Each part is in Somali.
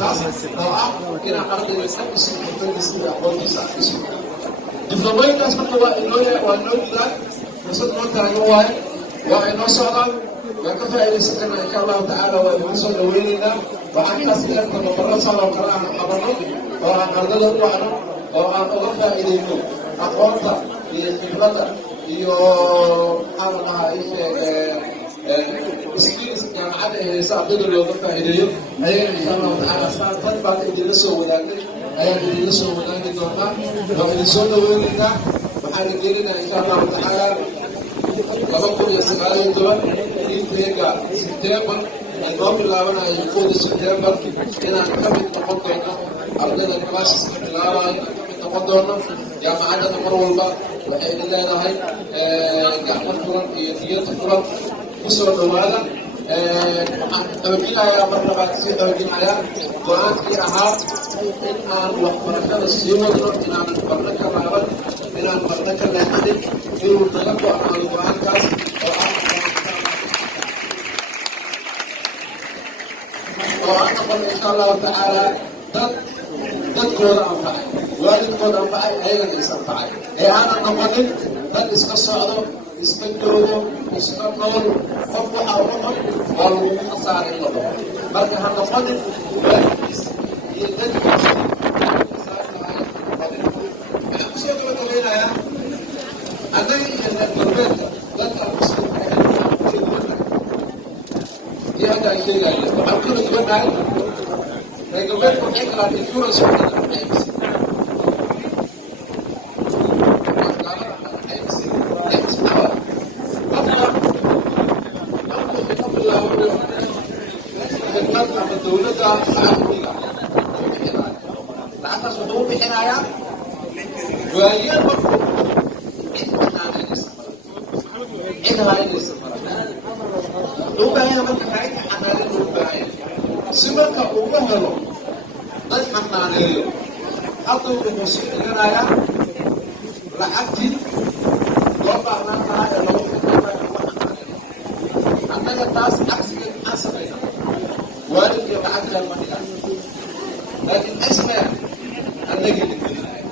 taas oo ah inaan ardayga iska dhisin xirfadiisa iyo aqoontiisa aan dhisin dibloomooyinkaas marka waa inoo dilaan fursad noo taagan waaye waa inoo socdaan waan ka faa'iidaysan karnaa insha allahu tacaala waa inoo soo dhaweynaynaa waxaan kaas ilan tababaro saaloo kale aan qabanno oo aan ardada u wacno oo aan uga faa'iidayno aqoonta iyo khibradda iyo maxaa la dhahaa skills jaamacadda ay haysa ardayda looga faa'iideeyo ayagana insha allahu tacaala saan dad baan idinla soo wadaagay ayaan idinla soo wadaagi doonaa waa idin soo dhaweynaynaa waxaan rajeynayna insha allahu tacaala 2019 inteega September ay noo bilaabanayo 4 September inaan ka mid noqon doono ardayda classeska bilaabaya ka mid noqon doono jaamacadda mar walba waxay leedahay gacmo furan iyo niyad furan kusoo dhawaada waxaan xoojinayaa mar labaad sii xoojinayaa go-aankii ahaa in aan waxbarashada sii wadno inaanan barno ka laaban inaan barno ka leexanin inuu naga go-aanaado go-aankaas oo aan noqono insha allahu tacaala dadkooda anfacay waalidkooda anfacay ayagana is anfacay ee aanan noqonin dad iska socdo iska joogo iska nool qof waxa u noqon waa lagu khasaaray la dhaho marka ha noqonin waalidkiis iyo dadkiisa waxaan kusoo gabagabeynayaa annaga iyo reer galbeedka dadka muslimka iyo hadda ay sheegaya waxaan kula duwanahay reer galbeedka waxay galaan insurance dowladda shacabkiga lacagtaas wuxuu u bixinayaa waayeel markuu cid xanaanaysa cid haynaysa wuxuu u baahanya marka kainta xanaanin uu u baahanya si marka ugu helo dad xanaaneeyo hadduu wuxuu sii dhiganayaa lacagtii loo baahnaan lahaa ee lagu xikaamay uga xanaaneeyo annaga taas cagsigeed maxaan samayna waalid iyo lacag leel ma dhigaan laakiin ismaya annagii la gelinaya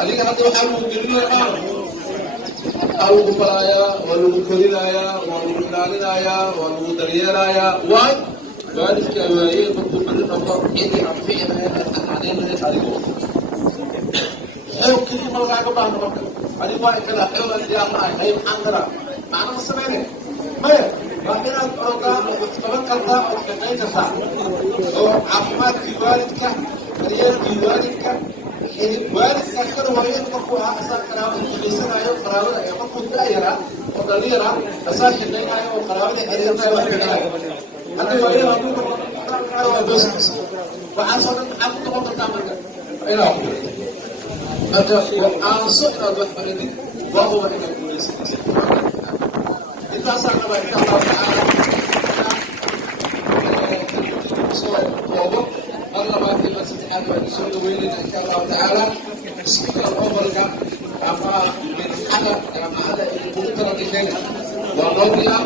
adiga hadda waxaa lagu gelinayaa waa lagu barayaa waa lagu korinayaa waa lagu ilaalinayaa waa lagu daryeelayaa waay waalidka waayeel markuu beri noqo cidii anfici lahayd aad xanaaneyn lahayd adigo xoog kadib ma lagaaga baahno marka adigu waa kala xoogan diyaar lahay hay maxaan karaa macnama sameynaya maya waa inaad ogaan qaban kartaa oo shaqayn kartaa oo caafimaadkii waalidka daryeelkii waalidka waalidka kada waayeel markuu ahaa asaa qaraabo shaqaysanayo qaraabada ee markuu da'yaraa oo dhalinyara asaa shaqaynayo oo qaraabadii xiriirnayo wax bixinayo hadda waayeel hadduu waa doosikiisa waxaasoo dhan maxaa ku noqon kartaa marka inaad marka aanso inaad wax baratid waa uba inaad guulaysanaysa intaasaan rabaa insha allahu tacaala mar labaad iyo mar saddexaad waan soo dhaweynayna insha allahu tacaala speaker overka ama minxada jaamacada ee ugu tala dhigayna waa noo diyaar